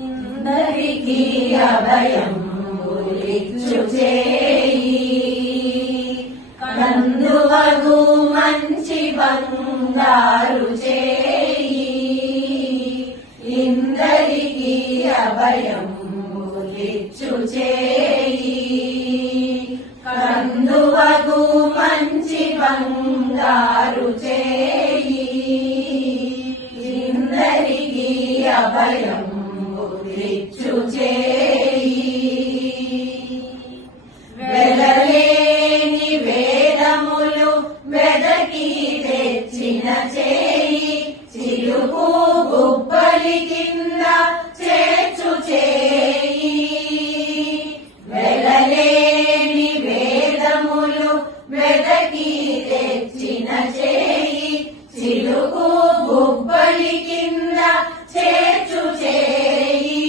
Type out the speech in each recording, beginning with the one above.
ఇందరికీ అభయములిచ్చు చేయి కందువగు మంచి బంగారు చేయి ఇందరికీ అభయములిచ్చు చేయి కందువగు మంచి బంగారు చేయి ఇందరికీ అభయములిచ్చు చేయి వెలలేని వేదములు వెదకి తెచ్చిన చేయి చిలుకు గుబ్బలి కింద చేర్చు చేయి వెలలేని వేదములు వెదకి తెచ్చిన చేయి చిలుకు గుబ్బలి కింద చేర్చు చేయి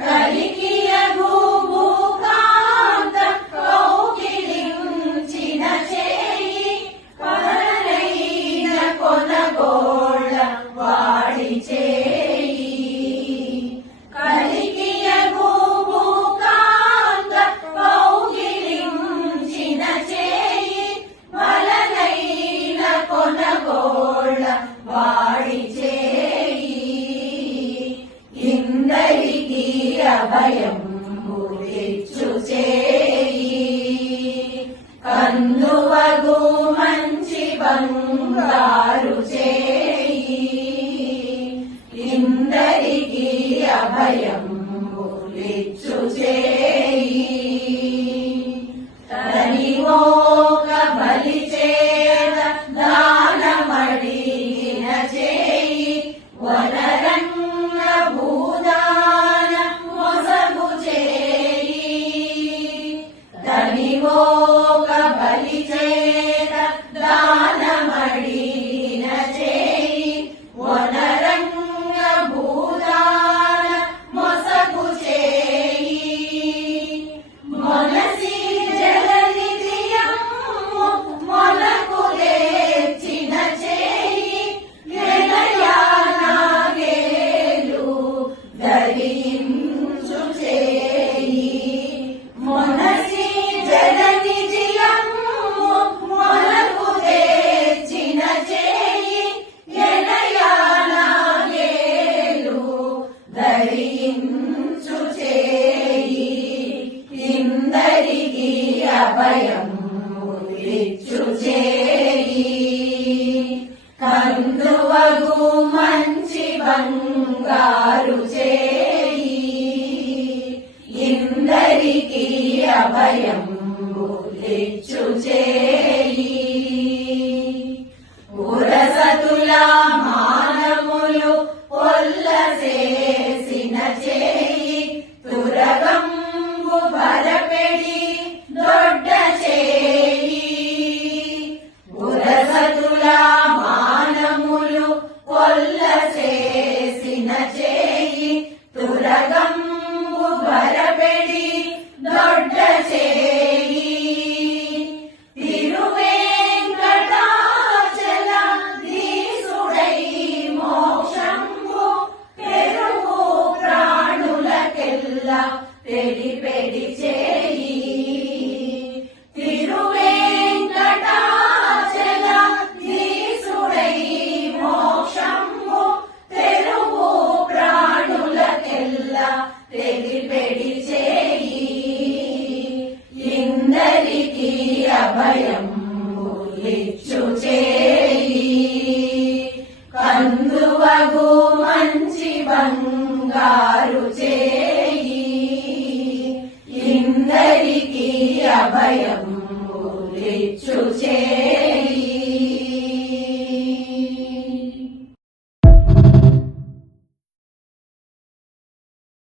కలికియగు భూకాంత కౌగిలించిన చేయి పరనైన కొనగోళ్ళ వాడి చేయి కలికియగు భూకాంత కౌగిలించిన చేయి పరనైన కొనగోళ్ళ వాడి చేయి ఇందరికీ అభయములిచ్చు చేయి కందువగు మంచి బంగారు చేయి ఇందరికీ అభయములిచ్చు చేయి తనివోక బలి చేత దానమడిగిన చేయి వనరంగ భూదాన మొసగు చేయి తనివోక బలి చేత దానమడిగిన చేయి వనరంగ భూదాన మొసగు చేయి మొనసి జలనిధియమ్ము మొలకు తెచ్చిన చేయి నెలయానాగేలు ధరించు చేయి మొనసి జలనిధియమ్ము మొలకు తెచ్చిన చేయి నెలయానాగేలు ధరించు చేయి ఇందరికీ అభయములిచ్చు చేయి కందువగు మంచి బంగారు చేయి ఇందరికీ అభయములిచ్చు చేయి పురసతుల మానములు పొల్ల చేసిన చేయి తురగంబు భరపెడి దొడ్డ చేయి పురసతుల మానములు పొల్ల చేసిన చేయి తురగంబు భరపెడి దొడ్డ చేయి తిరువేంకటాచల దీసుడై మోక్షంబు పెరుగు ప్రాణులకెల్ల పెడి పెడి చేయి తిరువేంకటాచల దీసుడై మోక్షంబు పెరుగు ప్రాణులకెల్ల పెడి పెడి చేయి ఇందరికీ అభయములిచ్చు చేయి కందువగు మంచి బంగారు చేయి ఇందరికీ అభయములిచ్చు చేయి